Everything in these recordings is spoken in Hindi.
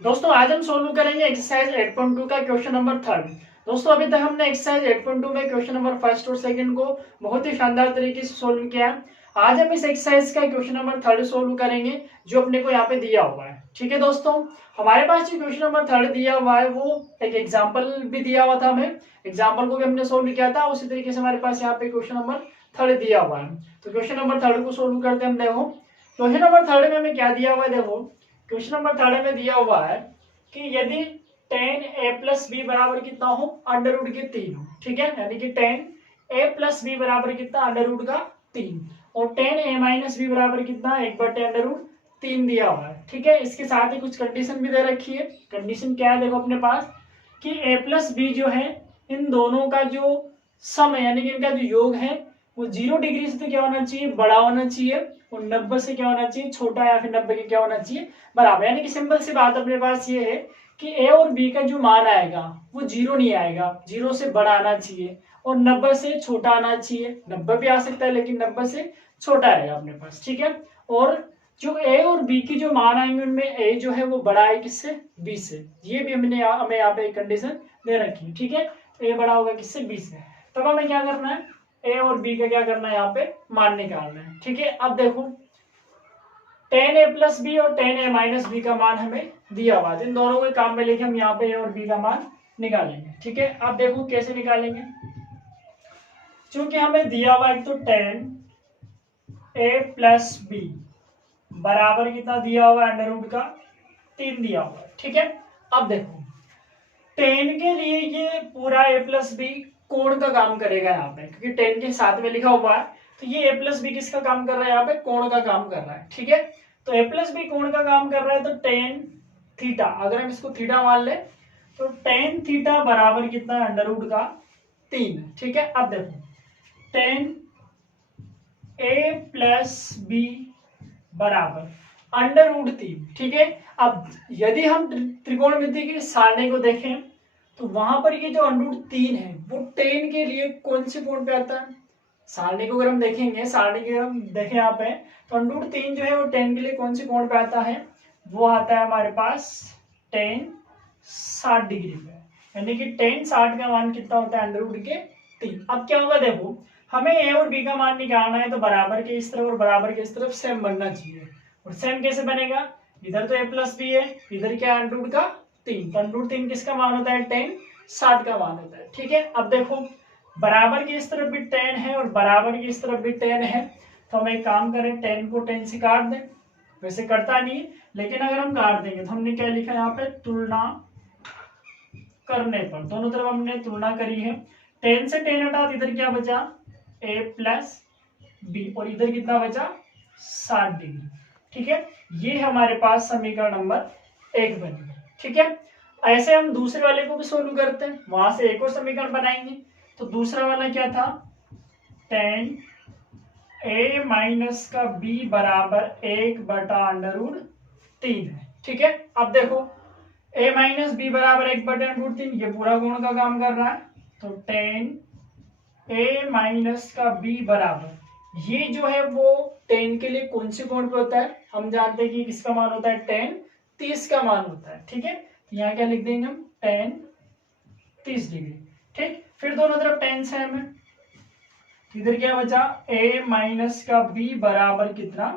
दोस्तों आज हम सोल्व करेंगे एक्सरसाइज 8.2 का क्वेश्चन नंबर 3। दोस्तों अभी तक हमने एक्सरसाइज 8.2 में क्वेश्चन नंबर फर्स्ट और सेकंड को बहुत ही शानदार तरीके से सोल्व किया। आज हम इस एक्सरसाइज का क्वेश्चन नंबर 3 सोल्व करेंगे जो अपने को यहाँ पे दिया हुआ है। ठीक है दोस्तों, हमारे पास जो क्वेश्चन नंबर 3 दिया हुआ है वो एक एग्जाम्पल भी दिया हुआ था। हमें एग्जाम्पल को भी हमने सोल्व किया था, उसी तरीके से हमारे पास यहाँ पे क्वेश्चन नंबर 3 दिया हुआ है। तो क्वेश्चन नंबर 3 को सोल्व करते हैं हम। देखो क्वेश्चन नंबर 3 में हमें क्या दिया हुआ है। देखो क्वेश्चन नंबर 3 में दिया हुआ है कि यदि tan a प्लस बी बराबर कितना हो, अंडर रूट के 3 हो। ठीक है, यानी कि tan a प्लस बी बराबर कितना, अंडर रूट का 3। और tan a माइनस बी बराबर कितना, 1/√3 दिया हुआ है। ठीक है, इसके साथ ही कुछ कंडीशन भी दे रखी है। कंडीशन क्या है, देखो अपने पास कि a प्लस बी जो है इन दोनों का जो सम है, यानी कि इनका जो योग है वो 0 डिग्री से तो क्या होना चाहिए, बड़ा होना चाहिए, और 90 से क्या होना चाहिए, छोटा, या फिर 90 के क्या होना चाहिए, बराबर। यानी कि सिंपल सी बात अपने पास ये है कि ए और बी का जो मान आएगा वो 0 नहीं आएगा, 0 से बड़ा आना चाहिए और 90 से छोटा आना चाहिए। 90 भी आ सकता है लेकिन 90 से छोटा आएगा अपने पास। ठीक है, और जो ए और बी की जो मान आएंगे उनमें ए जो है वो बड़ा है किससे, बी से। ये भी हमें यहाँ पे एक कंडीशन दे रखी है। ठीक है, तो ए बड़ा होगा किससे, बी से। तब हमें क्या करना है, ए और बी का क्या करना है, यहाँ पे मान निकालना है। ठीक है, अब देखो tan a प्लस बी और tan a माइनस बी का मान हमें दिया हुआ है। इन दोनों को काम में लेके हम यहाँ पे a और b का मान निकालेंगे। ठीक है, अब देखो कैसे निकालेंगे। चूंकि हमें दिया हुआ है तो tan a प्लस बी बराबर कितना दिया हुआ है, अंडर रूट का 3 दिया हुआ है। ठीक है, अब देखो tan के लिए ये पूरा a प्लस बी कोण का काम करेगा यहाँ पे, क्योंकि tan के साथ में लिखा हुआ है। तो ये a प्लस बी किसका काम कर रहा है, यहाँ पे कोण का काम कर रहा है। ठीक है, तो a प्लस बी कोण का काम कर रहा है, तो tan थीटा, अगर हम इसको थीटा मान ले तो tan थीटा बराबर कितना है, अंडर रूट का 3। ठीक है, अब देखो tan a प्लस बी बराबर अंडर रूट 3। ठीक है, अब यदि हम त्रिकोणमिति की सारणी को देखें तो वहां पर ये जो अंडर रूट 3 है वो tan के लिए कौन से कोण पे आता है। सारणी को अगर हम देखेंगे, सारणी के हम देखें यहाँ पे, तो अंडर रूट 3 जो है वो tan के लिए कौन से कोण पे आता है, वो आता है हमारे पास tan 60 डिग्री पे। यानी कि tan 60 का मान कितना होता है, अंडर रूट के 3। अब क्या होगा, देखो हमें ए और बी का मान निकालना है, तो बराबर के इस तरफ और बराबर के इस तरफ सेम बनना चाहिए। और सेम कैसे बनेगा, इधर तो ए प्लस बी है, इधर क्या है, अंडर रूट का 3। तो अंडर रूट 3 किसका मान होता है, tan 60 का मान होता है। ठीक है, अब देखो बराबर की इस तरफ भी tan है और बराबर की इस तरफ भी tan है, तो हम एक काम करें, tan को tan से काट दें। वैसे कटता नहीं है, लेकिन अगर हम काट देंगे तो हमने क्या लिखा है यहाँ पे, तुलना करने पर, दोनों तरफ हमने तुलना करी है। tan से tan हटा, इधर क्या बचा, a प्लस बी, और इधर कितना बचा, 60 डिग्री। ठीक है, ये हमारे पास समीकरण नंबर 1 बनी। ठीक है, ऐसे हम दूसरे वाले को भी सोल्व करते हैं, वहां से एक और समीकरण बनाएंगे। तो दूसरा वाला क्या था, tan a माइनस का b बराबर 1/√3 है। ठीक है, अब देखो a माइनस बी बराबर 1/√3, ये पूरा गुण का काम कर रहा है। तो tan a माइनस का b बराबर, ये जो है वो tan के लिए कौन से कोण पे होता है, हम जानते हैं कि किसका मान होता है, tan 30 का मान होता है। ठीक है, तो यहाँ क्या लिख देंगे हम, tan 30 डिग्री। ठीक, फिर दोनों तरफ tan सेम है, इधर क्या बचा, a माइनस का b बराबर कितना,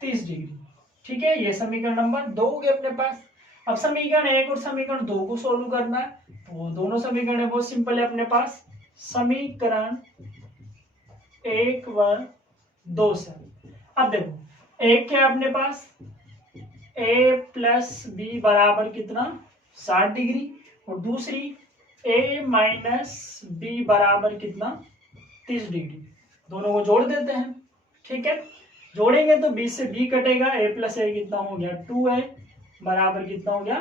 30 डिग्री। ठीक है, ये समीकरण नंबर 2 हो गया अपने पास। अब समीकरण 1 और समीकरण 2 को सोल्व करना है, तो दोनों समीकरण है बहुत सिंपल है अपने पास। समीकरण 1 व 2 से अब देखो एक क्या है अपने पास, a प्लस बी बराबर कितना, 60 डिग्री, और दूसरी a माइनस बी बराबर कितना, 30 डिग्री। दोनों को जोड़ देते हैं। ठीक है, जोड़ेंगे तो b से b कटेगा, a प्लस a कितना हो गया, 2a बराबर कितना हो गया,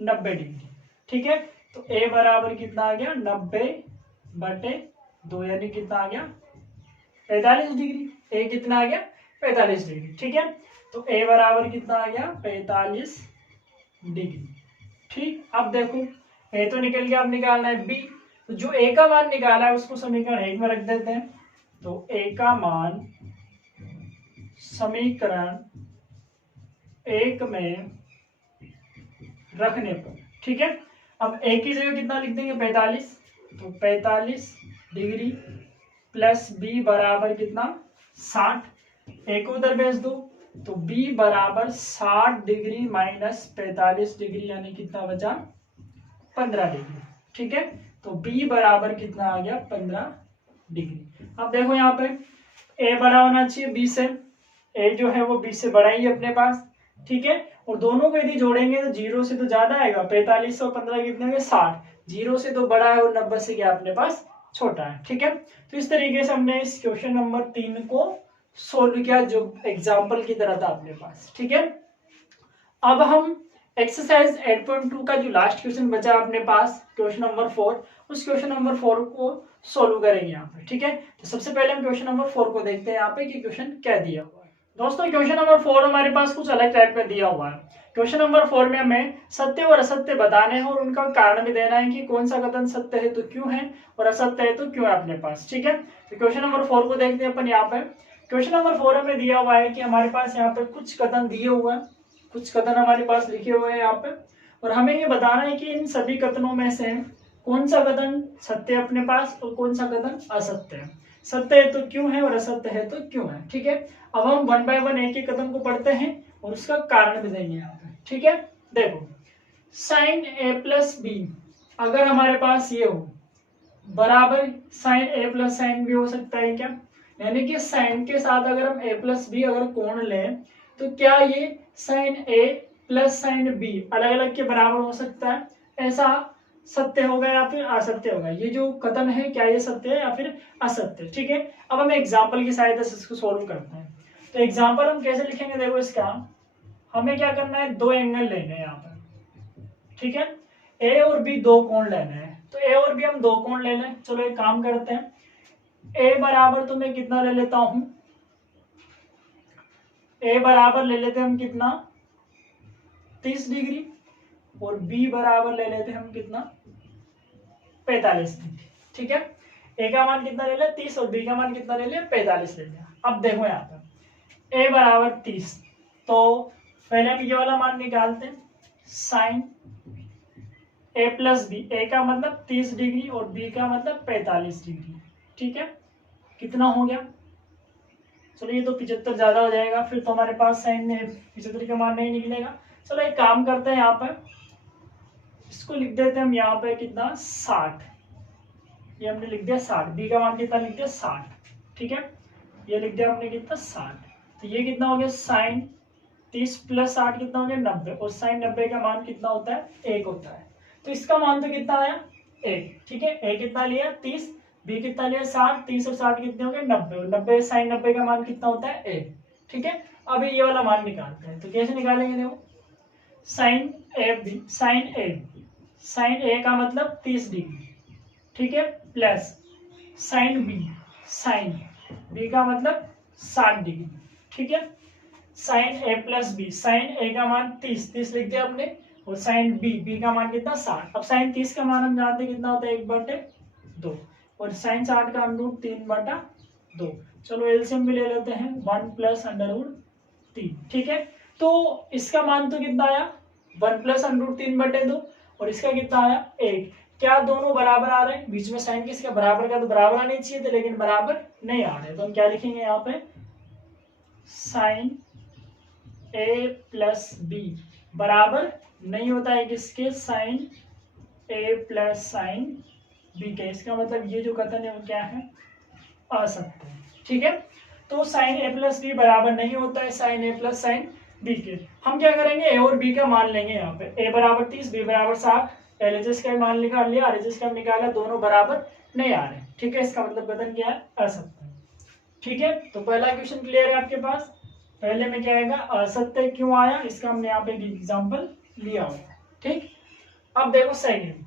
90 डिग्री। ठीक है, तो a बराबर कितना आ गया, 90/2, यानी कितना आ गया, 45 डिग्री। a कितना आ गया, 45 डिग्री। ठीक है, तो a बराबर कितना आ गया, 45 डिग्री। ठीक, अब देखो a तो निकल गया, अब निकालना है b। तो जो a का मान निकाला है उसको समीकरण 1 में रख देते हैं। तो a का मान समीकरण 1 में रखने पर, ठीक है। अब ए की जगह कितना लिख देंगे 45, तो 45 डिग्री प्लस बी बराबर कितना 60, ए को उधर भेज दो तो बी बराबर 60 डिग्री माइनस 45 डिग्री यानी कितना बचा 15 डिग्री, ठीक है। तो बी बराबर कितना आ गया 15 डिग्री। अब देखो यहाँ पे ए बड़ा होना चाहिए बी से, ए जो है वो बी से बड़ा ही है अपने पास, ठीक है। और दोनों को यदि जोड़ेंगे तो 0 से तो ज्यादा आएगा, 45 और 15 कितने होंगे 60, 0 से तो बड़ा है और 90 से क्या अपने पास छोटा है, ठीक है। तो इस तरीके से हमने इस क्वेश्चन नंबर 3 को सोल्व किया जो एग्जाम्पल की तरह था अपने पास, ठीक है। अब हम एक्सरसाइज 8.2 का जो लास्ट क्वेश्चन बचा अपने पास क्वेश्चन नंबर 4, उस क्वेश्चन नंबर 4 को सोल्व करेंगे यहाँ पे, ठीक है। तो सबसे पहले हम क्वेश्चन नंबर 4 को देखते हैं यहाँ पे कि क्वेश्चन क्या दिया हुआ है। दोस्तों क्वेश्चन नंबर 4 हमारे पास कुछ अलग टाइप का दिया हुआ है। क्वेश्चन नंबर 4 में हमें सत्य और असत्य बताने हैं और उनका कारण भी देना है कि कौन सा कथन सत्य है तो क्यों है और असत्य है तो क्यों है अपने पास, ठीक है। तो क्वेश्चन नंबर 4 को देखते हैं अपन यहाँ पे। क्वेश्चन नंबर 4 हमें दिया हुआ है कि हमारे पास यहाँ पे कुछ कथन दिए हुए हैं, कुछ कथन हमारे पास लिखे हुए हैं यहाँ पे, और हमें ये बताना है कि इन सभी कथनों में से कौन सा कथन सत्य है अपने पास और कौन सा कथन असत्य है, सत्य है तो क्यों है और असत्य है तो क्यों है, ठीक है। अब हम 1 बाय 1 एक एक कथन को पढ़ते हैं और उसका कारण भी देंगे यहाँ पे, ठीक है। देखो साइन ए प्लस बी अगर हमारे पास ये हो बराबर साइन ए प्लस साइन बी हो सकता है क्या, यानी कि साइन के साथ अगर हम ए प्लस बी अगर कोण लें तो क्या ये साइन ए प्लस साइन बी अलग अलग के बराबर हो सकता है, ऐसा सत्य होगा या फिर असत्य होगा, ये जो कथन है क्या ये सत्य है या फिर असत्य, ठीक है। अब हम एग्जाम्पल की सहायता से इसको सोल्व करते हैं। तो एग्जाम्पल हम कैसे लिखेंगे, देखो इसका हमें क्या करना है, दो एंगल लेने हैं यहाँ पर, ठीक है। ए और बी दो कोण लेने हैं, तो ए और बी हम दो कोण ले लें। चलो एक काम करते हैं, ए बराबर तो मैं कितना ले लेता हूं, ए बराबर ले लेते हैं हम कितना 30 डिग्री और बी बराबर ले लेते हैं हम कितना 45 डिग्री, ठीक है। ए का मान कितना ले लिया 30 और बी का मान कितना ले लिया 45 ले लिया। अब देखो यहाँ पर ए बराबर 30, तो पहले हम ये वाला मान निकालते हैं, साइन ए प्लस बी, ए का मतलब 30 डिग्री और बी का मतलब 45 डिग्री, ठीक है। कितना हो गया, चलो ये तो 75 ज्यादा हो जाएगा, फिर तो हमारे पास साइन में 75 का मान नहीं निकलेगा। चलो एक काम करते हैं, यहाँ पर इसको लिख देते हैं हम यहाँ पे कितना 60, ये हमने लिख दिया 60, बी का मान कितना लिख दिया 60, ठीक है। ये लिख दिया हमने कितना 60, तो ये कितना हो गया साइन 30 प्लस 60 कितना हो गया 90, और साइन 90 का मान कितना होता है 1 होता है। तो इसका मान तो कितना आया 1, ठीक है। ए कितना लिया 30, बी कितना लिया 60, 30 और 60 कितने हो गए 90, और 90 साइन 90 का मान कितना होता है 1, ठीक है। अब ये वाला मान निकालते हैं, तो कैसे निकालेंगे, देखो साइन ए बी, साइन ए का मतलब 30 डिग्री, ठीक है, प्लस साइन बी का मतलब 60 डिग्री, ठीक है। साइन ए प्लस बी, साइन ए का मान 30 लिख दिया हमने, और साइन बी का मान कितना 60। अब साइन 30 का मान हम जानते हैं कितना होता है 1/2, और साइन 60 का √3/2। चलो एलसीएम भी ले लेते हैं, 1 + √3, ठीक है। तो इसका मान तो कितना आया 1 + √3/2 और इसका कितना आया 1। क्या दोनों बराबर आ रहे हैं, बीच में साइन किसका बराबर का तो बराबर आने चाहिए थे, लेकिन बराबर नहीं आ रहे, तो हम क्या लिखेंगे यहाँ पे साइन ए प्लस बी बराबर नहीं होता है किसके, साइन ए प्लस साइन बी के। इसका मतलब ये जो कथन है वो क्या है, असत्य है, ठीक है। तो साइन ए प्लस बी बराबर नहीं होता है साइन ए प्लस साइन बी के। हम क्या करेंगे, ए और बी का मान लेंगे यहाँ पे, ए बराबर 30, बी बराबर 60, एलएचएस का मान निकाल लिया, आरएचएस का निकाला, दोनों बराबर नहीं आ रहे, ठीक है। इसका मतलब कथन क्या है, असत्य, ठीक है। तो पहला क्वेश्चन क्लियर है आपके पास। पहले में क्या आएगा, असत्य क्यों आया, इसका हमने यहाँ पे एग्जाम्पल लिया हुआ है, ठीक। अब देखो सेकंड,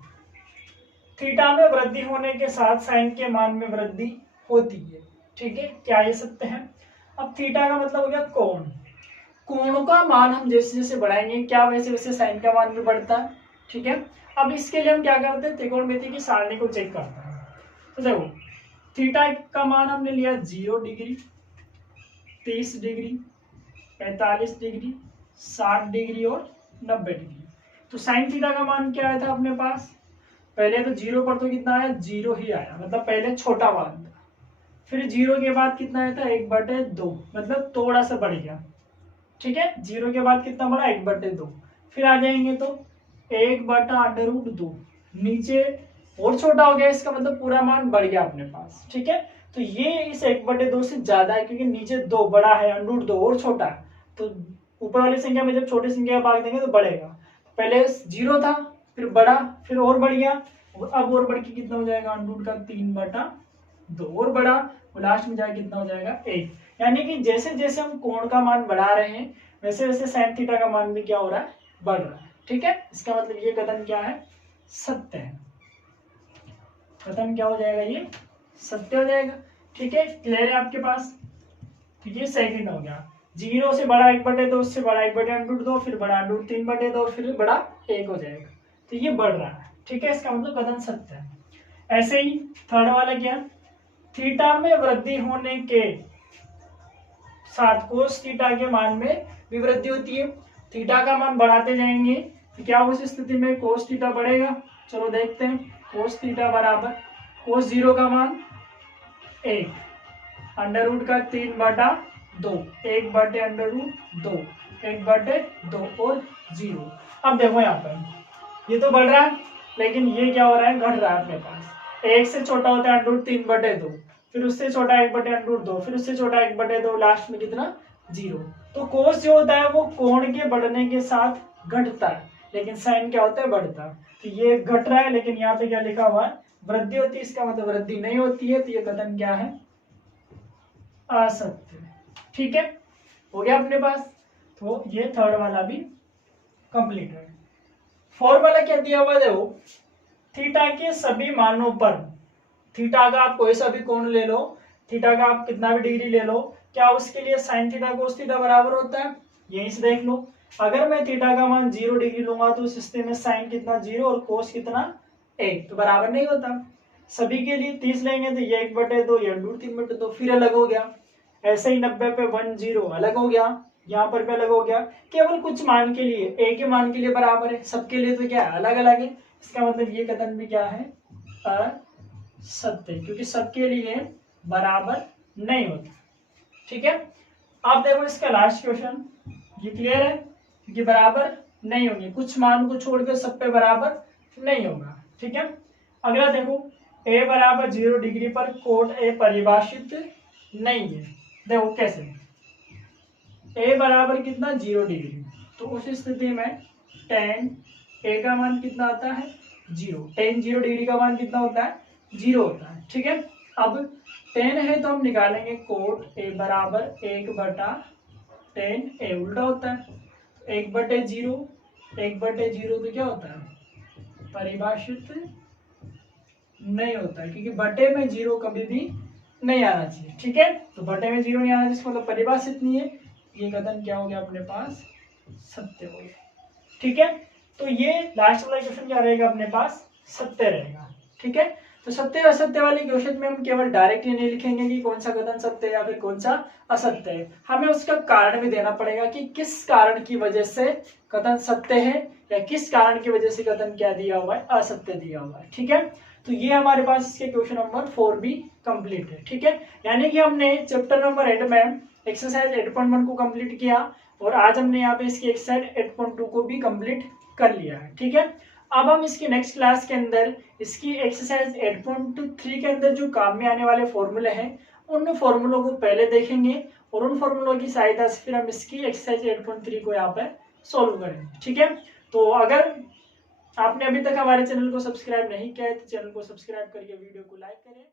थीटा में वृद्धि होने के साथ साइन के मान में वृद्धि होती है, ठीक है, क्या ये सत्य है। अब थीटा का मतलब हो गया कोण, कोणों का मान हम जैसे जैसे बढ़ाएंगे क्या वैसे वैसे साइन का मान भी बढ़ता है, ठीक है। अब इसके लिए हम क्या करते हैं, त्रिकोणमिति की सारणी को चेक करते हैं। तो देखो थीटा का मान हमने लिया 0 डिग्री, 30 डिग्री, 45 डिग्री, 60 डिग्री और 90 डिग्री। तो साइन थीटा का मान क्या आया था अपने पास, पहले तो जीरो पर तो कितना आया, जीरो ही आया, मतलब पहले छोटा मान था, फिर जीरो के बाद कितना आया था 1/2, मतलब थोड़ा सा बढ़ गया, ठीक है। जीरो के बाद कितना बढ़ा, 1/2, फिर आ जाएंगे तो 1/√2, नीचे और छोटा हो गया, इसका मतलब पूरा मान बढ़ गया अपने पास, ठीक है। तो ये इस 1/2 से ज्यादा है, क्योंकि नीचे 2 बड़ा है, √2 और छोटा है, तो ऊपर वाली संख्या में जब छोटी संख्या भाग देंगे तो बढ़ेगा। पहले जीरो था, फिर बढ़ा, फिर और बढ़ गया, अब और बढ़ के कितना हो जाएगा, √3/2 और बढ़ा, और लास्ट में जाके कितना हो जाएगा 1। यानी कि जैसे जैसे हम कोण का मान बढ़ा रहे हैं वैसे वैसे साइन थीटा का मान भी क्या हो रहा है, बढ़ रहा है, ठीक है। इसका मतलब ये कथन क्या है, सत्य है। कथन क्या हो जाएगा, ये सत्य हो जाएगा, ठीक है। क्लियर है आपके पास। तो ये सेकंड हो गया, जीरो से बड़ा 1/2, उससे बड़ा 1/√2, फिर बड़ा √3/2, फिर बड़ा 1 हो जाएगा, तो ये बढ़ रहा है, ठीक है। इसका मतलब कथन सत्य है। ऐसे ही थर्ड वाला क्या, थीटा में वृद्धि होने के साथ कोस थीटा के मान में भी वृद्धि होती है। थीटा का मान बढ़ाते जाएंगे तो क्या उस स्थिति में कोस थीटा बढ़ेगा, चलो देखते हैं। कोस थीटा बराबर कोस जीरो का मान 1, √3/2, 1/√2, 1/2 और 0। अब देखो यहाँ पर ये तो बढ़ रहा है, लेकिन ये क्या हो रहा है, घट रहा है अपने पास। 1 से छोटा होता है √3/2, फिर उससे छोटा 1/√2, फिर उससे छोटा 1/2, लास्ट में कितना, 0। तो कोस जो होता है वो कोण के बढ़ने के साथ घटता है, लेकिन साइन क्या होता है, बढ़ता है। तो ये घट रहा है, लेकिन यहाँ पे क्या लिखा हुआ है, वृद्धि होती है, इसका मतलब वृद्धि नहीं होती है, तो ये कथन क्या है, असत्य, ठीक है। हो गया अपने पास, तो ये थर्ड वाला भी कंप्लीट है। फोर्थ वाला क्या दिया हुआ है, देखो थीटा के सभी मानों पर, थीटा का आप कोई सा भी कोण ले लो, थीटा का आप कितना भी डिग्री ले लो, क्या उसके लिए साइन थीटा कोस थीटा बराबर होता है, यहीं से देख लो। अगर मैं थीटा का मान 0 डिग्री लूंगा तो उस स्थिति में साइन कितना 0 और कोस कितना 1, तो बराबर नहीं होता। सभी के लिए 30 लेंगे तो ये 1/2, ये √3/2, फिर अलग हो गया। ऐसे ही 90 पे 10 अलग हो गया, यहाँ पर भी अलग हो गया। केवल कुछ मान के लिए, एक ही मान के लिए बराबर है, सबके लिए तो क्या है, अलग अलग है। इसका मतलब ये कथन भी क्या है, असत्य, क्योंकि सबके लिए बराबर नहीं होता, ठीक है। आप देखो इसका लास्ट क्वेश्चन, ये क्लियर है, क्योंकि बराबर नहीं होंगे, कुछ मान को छोड़कर सब पे बराबर नहीं होगा, ठीक है। अगला देखो, a बराबर 0 डिग्री पर कोण a परिभाषित नहीं है। देखो कैसे, a बराबर कितना 0 डिग्री, तो उस स्थिति में tan a का मान कितना आता है, 0। tan 0 डिग्री का मान कितना होता है, 0 होता है, ठीक है। अब tan है तो हम निकालेंगे कोट a बराबर 1/tan a, उल्टा होता है 1/0, 1/0 तो क्या होता है, परिभाषित नहीं होता है, क्योंकि बटे में 0 कभी भी नहीं आना चाहिए, ठीक है। तो बटे में 0 नहीं आना चाहिए, मतलब परिभाषित नहीं है, ये कथन क्या हो गया अपने पास, सत्य हो गया, ठीक है। तो ये लास्ट वाला क्वेश्चन क्या रहेगा अपने पास, सत्य रहेगा, ठीक है। तो सत्य असत्य वाले क्वेश्चन में हम केवल डायरेक्टली नहीं लिखेंगे कि कौन सा कथन सत्य है या फिर कौन सा असत्य है, हमें उसका कारण भी देना पड़ेगा कि किस कारण की वजह से कथन सत्य है या किस कारण की वजह से कथन क्या दिया हुआ है, असत्य दिया हुआ है, ठीक है। तो ये हमारे पास इसके क्वेश्चन नंबर 4 भी कंप्लीट है, ठीक है। यानी कि हमने चैप्टर नंबर 8 में एक्सरसाइज 8.1 को कंप्लीट किया और आज हमने यहाँ पे इसकी एक्सरसाइज 8.2 को भी कंप्लीट कर लिया है, ठीक है। अब हम इसकी नेक्स्ट क्लास के अंदर इसकी एक्सरसाइज 8.3 के अंदर जो काम में आने वाले फॉर्मूले हैं उन फॉर्मूलों को पहले देखेंगे और उन फॉर्मूलों की सहायता से फिर हम इसकी एक्सरसाइज 8.3 को यहाँ पे सोल्व करेंगे, ठीक है। तो अगर आपने अभी तक हमारे चैनल को सब्सक्राइब नहीं किया है तो चैनल को सब्सक्राइब करके वीडियो को लाइक करें।